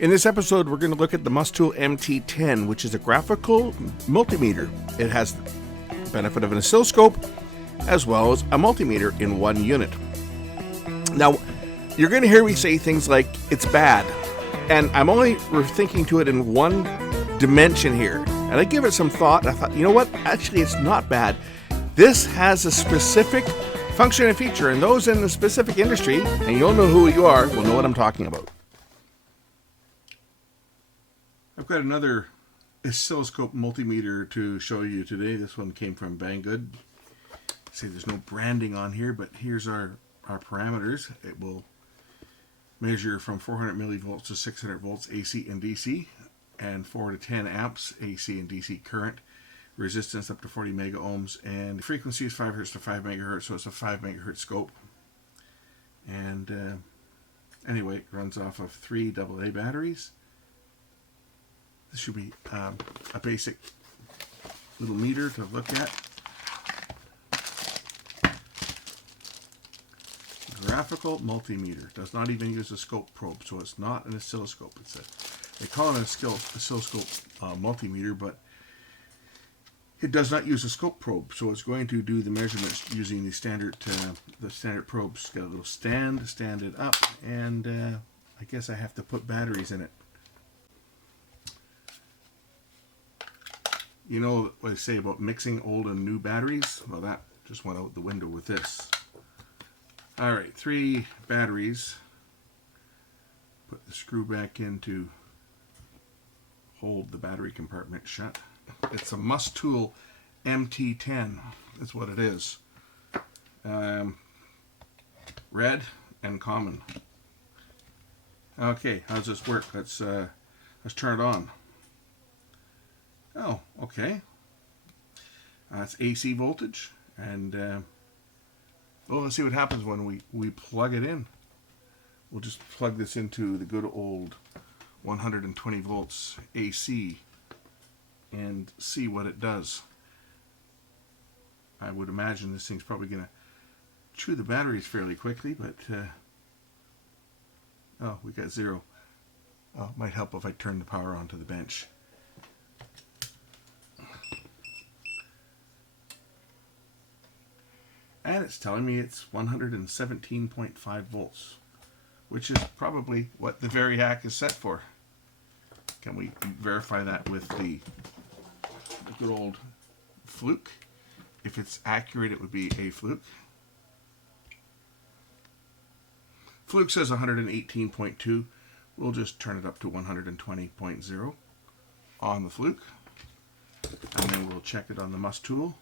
In this episode, we're going to look at the Mustool MT10, which is a graphical multimeter. It has the benefit of an oscilloscope as well as a multimeter in one unit. Now, you're going to hear me say things like, it's bad. And I'm only thinking to it in one dimension here. And I give it some thought, and I thought, you know what? Actually, it's not bad. This has a specific function and feature, and those in the specific industry, and you'll know who you are, will know what I'm talking about. I've got another oscilloscope multimeter to show you today. This one came from Banggood. See, there's no branding on here, but here's our parameters. It will measure from 400 millivolts to 600 volts AC and DC, and 4 to 10 amps AC and DC current, resistance up to 40 mega ohms, and the frequency is 5 hertz to 5 megahertz, so it's a 5 megahertz scope. And anyway, it runs off of 3 AA batteries. This should be a basic little meter to look at. Graphical multimeter. Does not even use a scope probe, so it's not an oscilloscope. They call it an oscilloscope multimeter, but it does not use a scope probe, so it's going to do the measurements using the standard probes. It's got a little stand it up, and I guess I have to put batteries in it. You know what they say about mixing old and new batteries? Well, that just went out the window with this. Alright, 3 batteries. Put the screw back in to hold the battery compartment shut. It's a Mustool MT10. That's what it is. Red and common. Okay, how does this work? Let's turn it on. Oh, okay. It's AC voltage, and let's see what happens when we plug it in. We'll just plug this into the good old 120 volts AC and see what it does. I would imagine this thing's probably going to chew the batteries fairly quickly, but oh, we got 0. Oh, it might help if I turn the power on to the bench. And it's telling me it's 117.5 volts, which is probably what the Variac is set for. Can we verify that with the good old fluke? If it's accurate, it would be a fluke. Fluke says 118.2. We'll just turn it up to 120.0 on the fluke. And then we'll check it on the Mustool.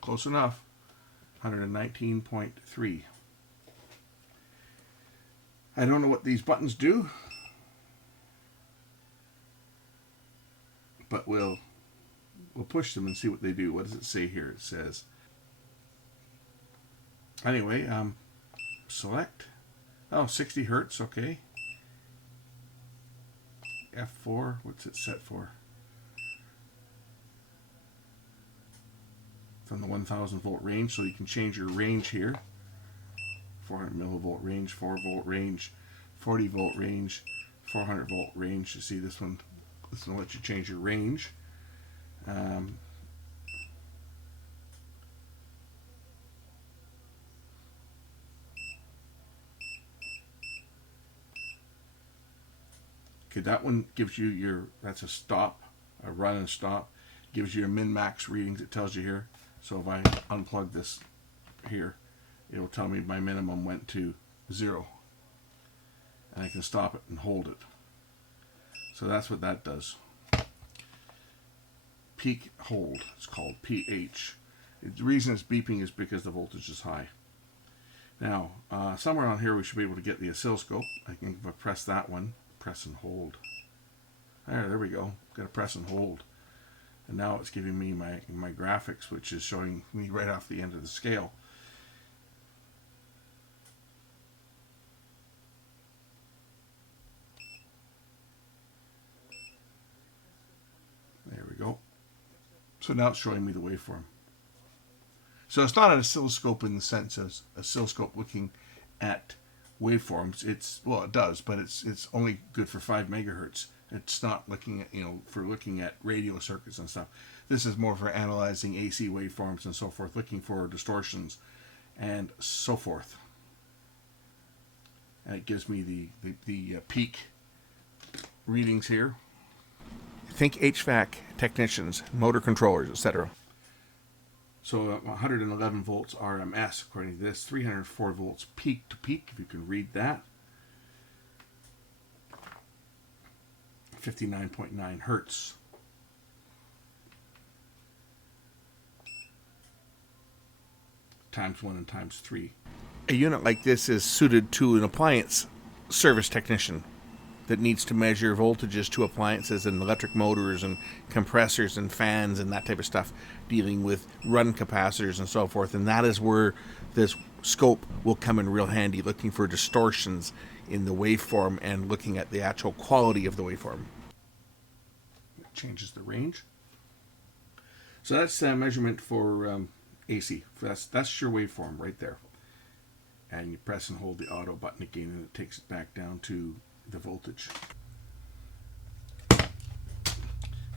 Close enough. 119.3. I don't know what these buttons do, but we'll push them and see what they do. What does it say here? It says, anyway, select. Oh, 60 hertz, okay. F4, what's it set for? From the 1000 volt range, so you can change your range here. 400 millivolt range, 4 volt range, 40 volt range, 400 volt range. You see this one will let you change your range. Okay, that one gives you that's a stop, a run and stop. Gives you your min-max readings, it tells you here. So if I unplug this here, it will tell me my minimum went to 0. And I can stop it and hold it. So that's what that does. Peak hold, it's called PH. The reason it's beeping is because the voltage is high. Now, somewhere on here we should be able to get the oscilloscope. I can press that one, press and hold. There we go. Got to press and hold. And now it's giving me my graphics, which is showing me right off the end of the scale. There we go. So now it's showing me the waveform. So it's not an oscilloscope in the sense of oscilloscope looking at waveforms. Well, it does, but it's only good for 5 megahertz. It's not looking at, for looking at radio circuits and stuff. This is more for analyzing AC waveforms and so forth, looking for distortions and so forth. And it gives me the peak readings here. Think HVAC technicians, motor controllers, etc. So 111 volts RMS, according to this, 304 volts peak to peak, if you can read that. 59.9 hertz. Times 1 and times 3. A unit like this is suited to an appliance service technician that needs to measure voltages to appliances and electric motors and compressors and fans and that type of stuff, dealing with run capacitors and so forth. And that is where this scope will come in real handy, looking for distortions in the waveform and looking at the actual quality of the waveform. It changes the range. So that's a measurement for AC. That's your waveform right there. And you press and hold the auto button again and it takes it back down to the voltage.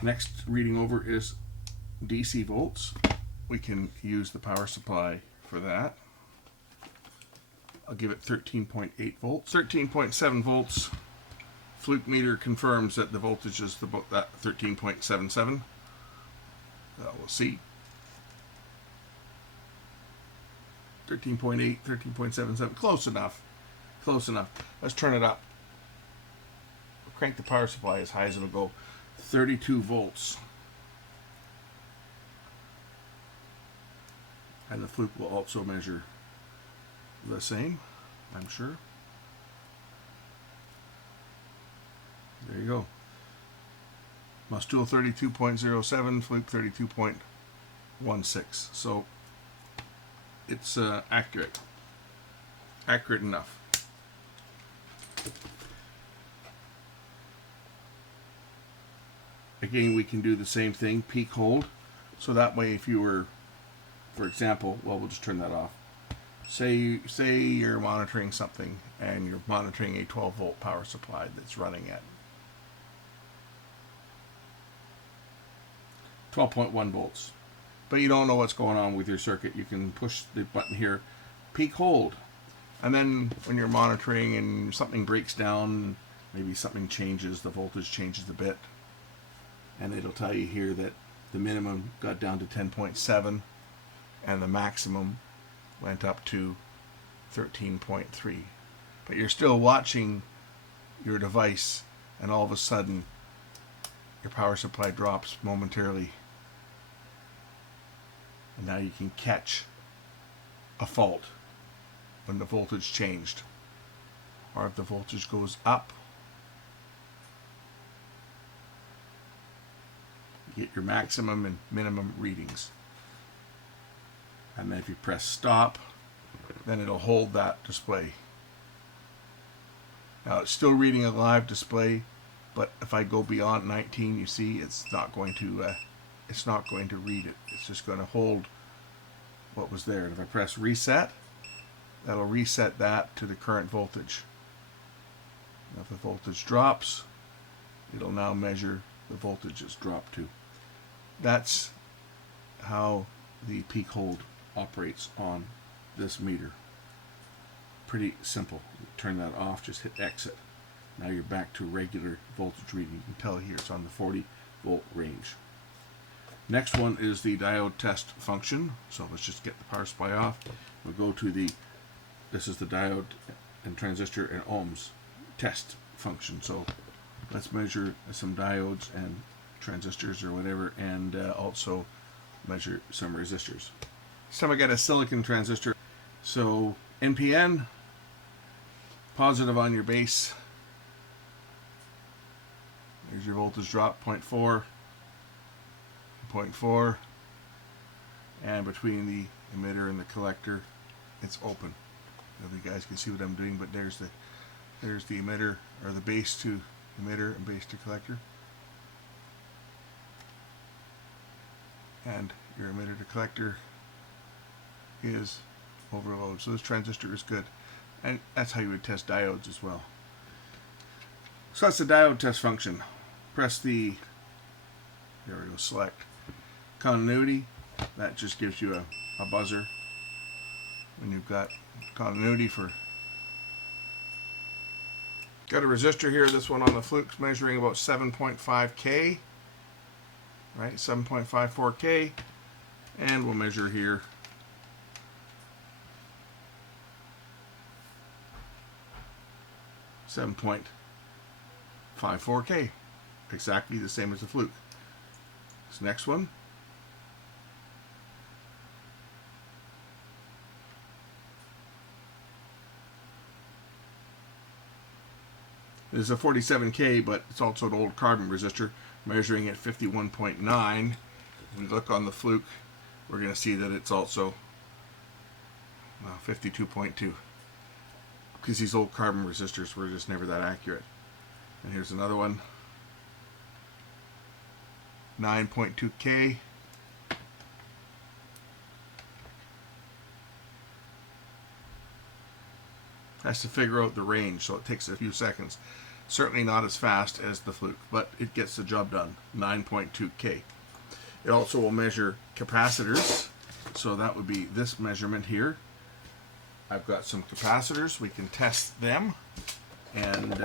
Next reading over is DC volts. We can use the power supply for that. I'll give it 13.8 volts. 13.7 volts. Fluke meter confirms that the voltage is about that 13.77. We'll see. 13.8, 13.77, close enough. Close enough. Let's turn it up. Crank the power supply as high as it'll go. 32 volts. And the Fluke will also measure the same, I'm sure. There you go. Mustool 32.07, Fluke 32.16. So it's accurate enough. Again, we can do the same thing, peak hold. So that way, if you were, for example, well, we'll just turn that off. Say you're monitoring something and you're monitoring a 12 volt power supply that's running at 12.1 volts. But you don't know what's going on with your circuit. You can push the button here, peak hold. And then when you're monitoring and something breaks down, maybe something changes, the voltage changes a bit. And it'll tell you here that the minimum got down to 10.7 and the maximum went up to 13.3. But you're still watching your device and all of a sudden your power supply drops momentarily. And now you can catch a fault when the voltage changed. Or if the voltage goes up, you get your maximum and minimum readings. And then if you press stop, then it'll hold that display. Now it's still reading a live display, but if I go beyond 19, you see it's not going to read it. It's just going to hold what was there. And if I press reset, that'll reset that to the current voltage. Now if the voltage drops, it'll now measure the voltage it's dropped to. That's how the peak hold operates on this meter. Pretty simple. You turn that off, just hit exit. Now you're back to regular voltage reading. You can tell here it's on the 40 volt range. Next one is the diode test function. So let's just get the power supply off. We'll go to this is the diode and transistor and ohms test function. So let's measure some diodes and transistors or whatever, and also measure some resistors. This time I got a silicon transistor. So NPN, positive on your base. There's your voltage drop, 0.4, 0.4, and between the emitter and the collector, it's open. I don't know if you guys can see what I'm doing, but there's the emitter, or the base to emitter and base to collector. And your emitter to collector is overload. So this transistor is good. And that's how you would test diodes as well. So that's the diode test function. Press the, there we go, select continuity. That just gives you a buzzer when you've got continuity for. Got a resistor here. This one on the fluke's measuring about 7.5K, right? 7.54K, and we'll measure here. .54K, exactly the same as the fluke. This next one. This is a 47K, but it's also an old carbon resistor, measuring at 51.9. If we look on the fluke, we're going to see that it's also 52.2. Because these old carbon resistors were just never that accurate. And here's another one. 9.2K. Has to figure out the range, so it takes a few seconds. Certainly not as fast as the fluke, but it gets the job done. 9.2K. It also will measure capacitors, so that would be this measurement here. I've got some capacitors. We can test them, and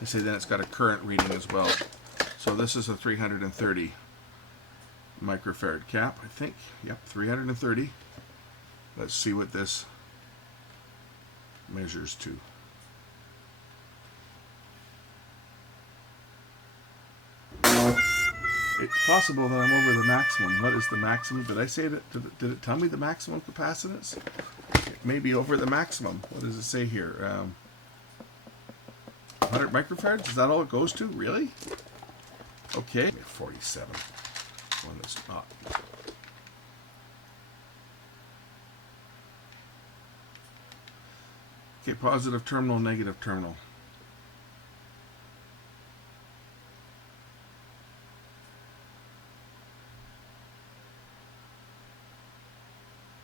you see then it's got a current reading as well. So this is a 330 microfarad cap, I think. Yep, 330. Let's see what this measures to. It's possible that I'm over the maximum. What is the maximum? Did I say that? Did it tell me the maximum capacitance? It may be over the maximum. What does it say here? 100 microfarads? Is that all it goes to? Really? Okay. 47. One that's not. Okay, positive terminal, negative terminal.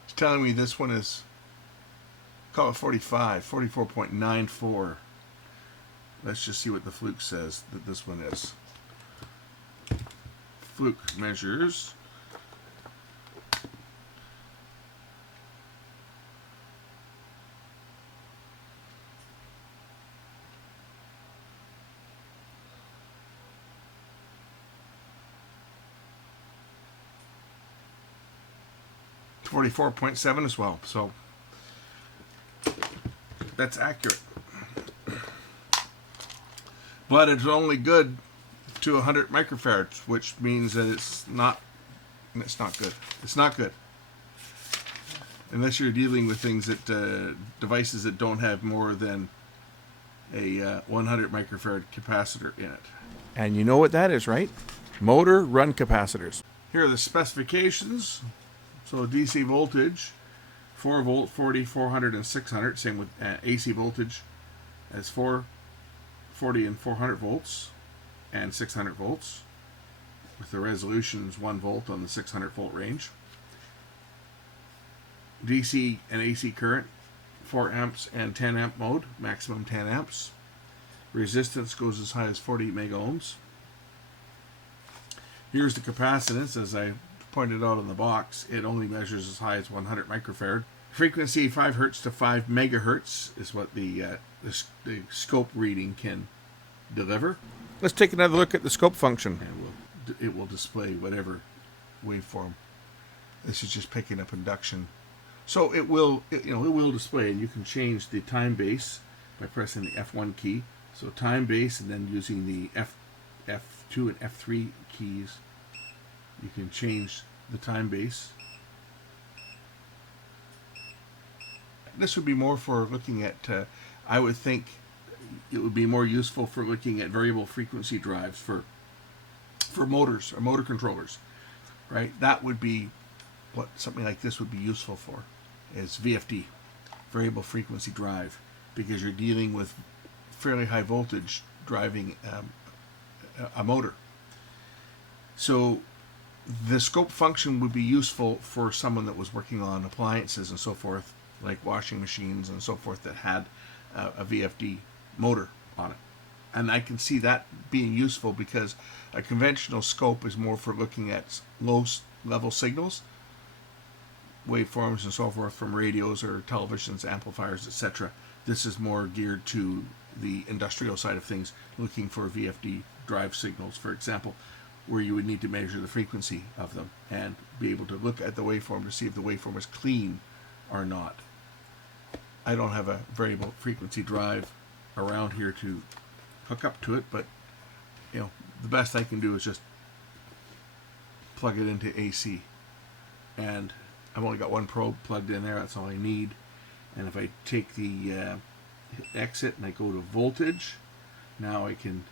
It's telling me this one is, call it 45, 44.94. Let's just see what the fluke says that this one is. Fluke measures 44.7 as well, so that's accurate. But it's only good to 100 microfarads, which means that it's not good. It's not good unless you're dealing with things that devices that don't have more than a 100 microfarad capacitor in it. And you know what that is, right? Motor run capacitors. Here are the specifications. So DC voltage, 4 volt, 40, 400, and 600. Same with AC voltage as 440 and 400 volts and 600 volts. With the resolutions 1 volt on the 600 volt range. DC and AC current, 4 amps and 10 amp mode, maximum 10 amps. Resistance goes as high as 40 mega ohms. Here's the capacitance, as I pointed out in the box. It only measures as high as 100 microfarad. Frequency 5 hertz to 5 megahertz is what the scope reading can deliver. Let's take another look at the scope function. And it will display whatever waveform. This is just picking up induction. So it will display, and you can change the time base by pressing the F1 key. So time base, and then using the F2 and F3 keys, you can change the time base. This would be more for looking at, I would think it would be more useful for looking at variable frequency drives for motors or motor controllers, right? That would be what something like this would be useful for, is VFD, variable frequency drive, because you're dealing with fairly high voltage driving a motor. So the scope function would be useful for someone that was working on appliances and so forth, like washing machines and so forth, that had a VFD motor on it. And I can see that being useful because a conventional scope is more for looking at low level signals, waveforms and so forth from radios or televisions, amplifiers, etc. This is more geared to the industrial side of things, looking for VFD drive signals, for example, where you would need to measure the frequency of them and be able to look at the waveform to see if the waveform is clean or not. I don't have a variable frequency drive around here to hook up to it, but the best I can do is just plug it into AC, and I've only got one probe plugged in there. That's all I need. And if I take the exit and I go to voltage, now I can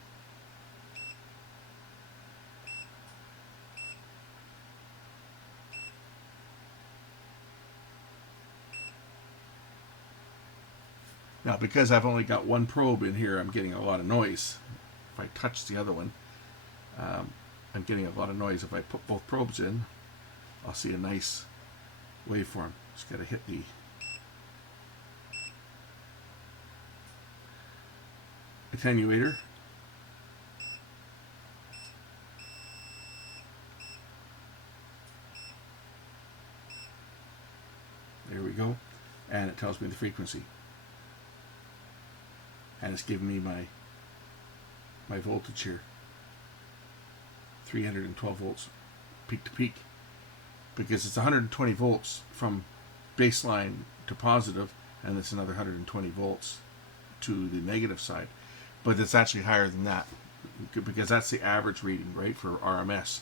now, because I've only got one probe in here, I'm getting a lot of noise. If I touch the other one, I'm getting a lot of noise. If I put both probes in, I'll see a nice waveform. Just got to hit the attenuator. There we go. And it tells me the frequency. And it's giving me my voltage here. 312 volts peak to peak. Because it's 120 volts from baseline to positive, and it's another 120 volts to the negative side. But it's actually higher than that, because that's the average reading, right, for RMS.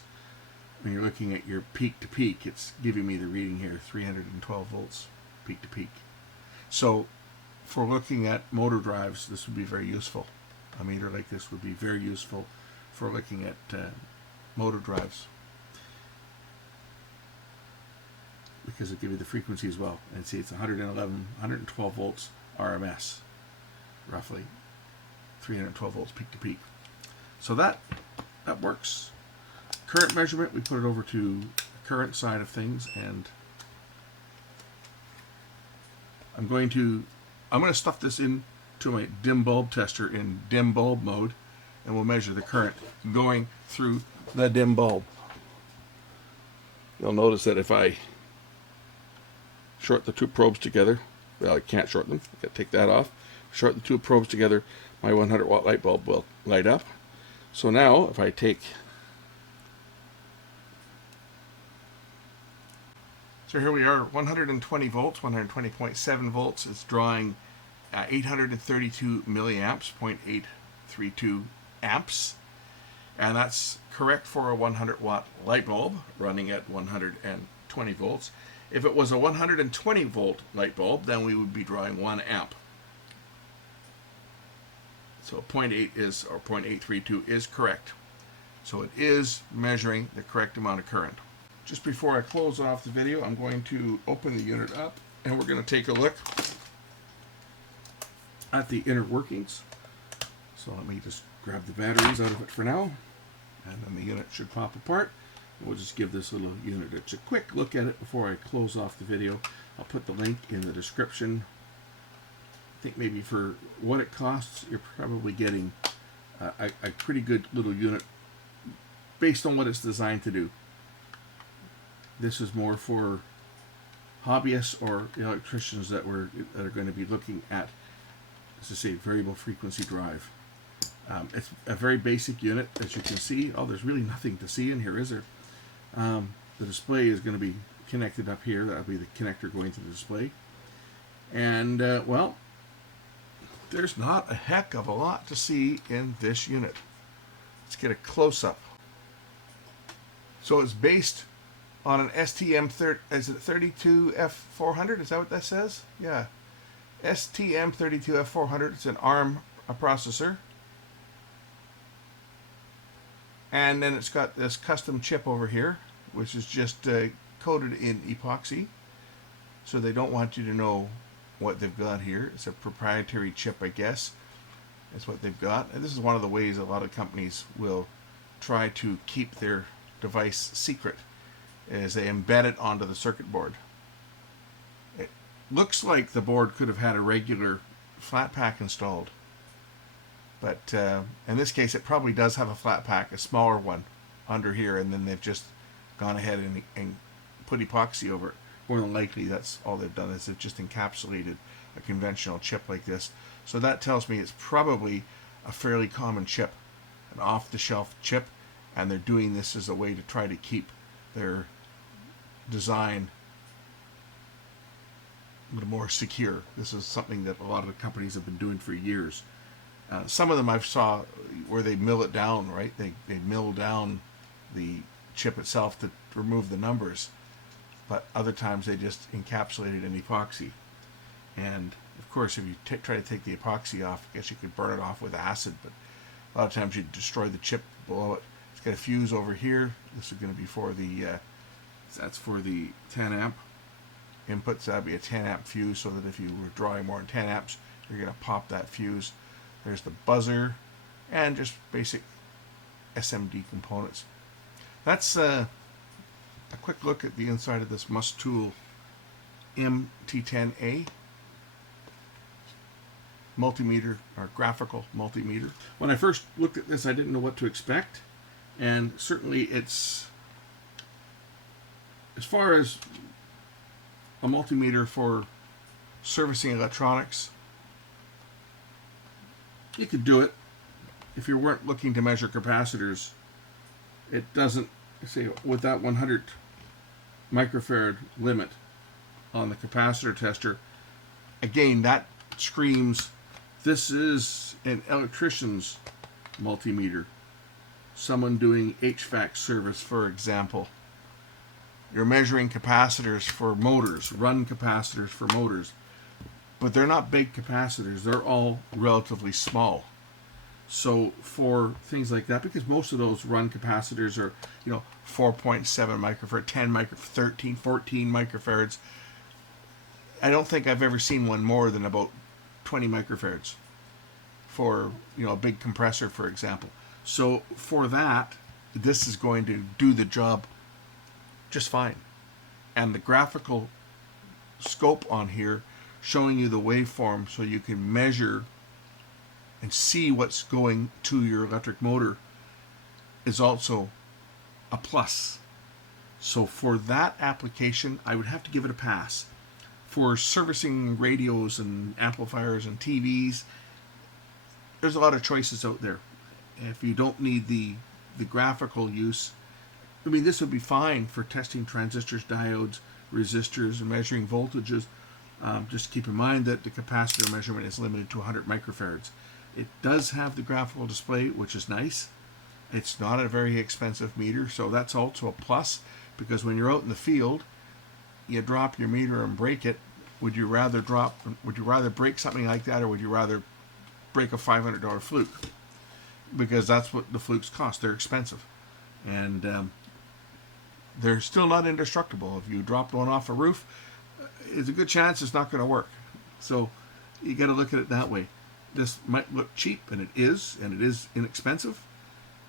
When you're looking at your peak to peak, it's giving me the reading here, 312 volts peak to peak. So for looking at motor drives, this would be very useful. A meter like this would be very useful for looking at motor drives, because it'll give you the frequency as well. And see, it's 112 volts RMS, roughly 312 volts peak to peak. So that works. Current measurement, we put it over to the current side of things, and I'm going to stuff this into my dim bulb tester in dim bulb mode, and we'll measure the current going through the dim bulb. You'll notice that if I short the two probes together, well, I can't short them, I got to take that off. Short the two probes together, my 100 watt light bulb will light up. So now if I take, so here we are, 120 volts, 120.7 volts. It's drawing 832 milliamps, 0.832 amps. And that's correct for a 100 watt light bulb running at 120 volts. If it was a 120 volt light bulb, then we would be drawing 1 amp. So 0.8 is, or 0.832 is correct. So it is measuring the correct amount of current. Just before I close off the video, I'm going to open the unit up, and we're going to take a look at the inner workings. So let me just grab the batteries out of it for now, and then the unit should pop apart. We'll just give this little unit a quick look at it before I close off the video. I'll put the link in the description. I think maybe for what it costs, you're probably getting a pretty good little unit based on what it's designed to do. This is more for hobbyists or electricians that are going to be looking at, as I say, variable frequency drive. It's a very basic unit, as you can see. Oh, there's really nothing to see in here, is there? The display is going to be connected up here. That'll be the connector going to the display. And, well, there's not a heck of a lot to see in this unit. Let's get a close-up. So it's based on an STM32F400. Is that what that says? Yeah. STM32F400. It's an ARM processor. And then it's got this custom chip over here, which is just coated in epoxy. So they don't want you to know what they've got here. It's a proprietary chip, I guess. That's what they've got. And this is one of the ways a lot of companies will try to keep their device secret, is they embed it onto the circuit board. It looks like the board could have had a regular flat pack installed, but in this case it probably does have a flat pack, a smaller one under here, and then they've just gone ahead and put epoxy over it. More than likely that's all they've done, is they've just encapsulated a conventional chip like this. So that tells me it's probably a fairly common chip, an off-the-shelf chip, and they're doing this as a way to try to keep their design a little more secure. This is something that a lot of the companies have been doing for years. Some of them I've saw where they mill it down, right? They mill down the chip itself to remove the numbers, but other times they just encapsulate it in epoxy. And of course, if you try to take the epoxy off, I guess you could burn it off with acid, but a lot of times you destroy the chip below it. It's got a fuse over here. This is going to be for the that's for the 10 amp inputs. That'd be a 10 amp fuse, so that if you were drawing more than 10 amps, you're going to pop that fuse. There's the buzzer, and just basic SMD components. That's a quick look at the inside of this Mustool MT10A multimeter, or graphical multimeter. When I first looked at this, I didn't know what to expect, and certainly it's, as far as a multimeter for servicing electronics, you could do it if you weren't looking to measure capacitors. It doesn't, say, with that 100 microfarad limit on the capacitor tester, again, that screams, this is an electrician's multimeter. Someone doing HVAC service, for example. You're measuring capacitors for motors, run capacitors for motors, but they're not big capacitors. They're all relatively small. So for things like that, because most of those run capacitors are, 4.7 microfarad, 10 microfarad, 13, 14 microfarads. I don't think I've ever seen one more than about 20 microfarads for, a big compressor, for example. So for that, this is going to do the job just fine. And the graphical scope on here, showing you the waveform so you can measure and see what's going to your electric motor, is also a plus. So for that application, I would have to give it a pass. For servicing radios and amplifiers and TVs, there's a lot of choices out there. If you don't need the graphical use, this would be fine for testing transistors, diodes, resistors, and measuring voltages. Just keep in mind that the capacitor measurement is limited to 100 microfarads. It does have the graphical display, which is nice. It's not a very expensive meter, so that's also a plus, because when you're out in the field, you drop your meter and break it. Would you rather break something like that, or would you rather break a $500 fluke? Because that's what the flukes cost. They're expensive, and they're still not indestructible. If you dropped one off a roof, it's a good chance it's not going to work. So you got to look at it that way. This might look cheap, and it is inexpensive,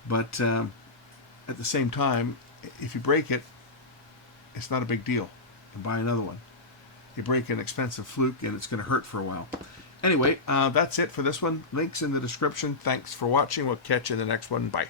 but at the same time, if you break it, it's not a big deal. And buy another one. You break an expensive fluke, and it's going to hurt for a while. Anyway, that's it for this one. Links in the description. Thanks for watching. We'll catch you in the next one. Bye.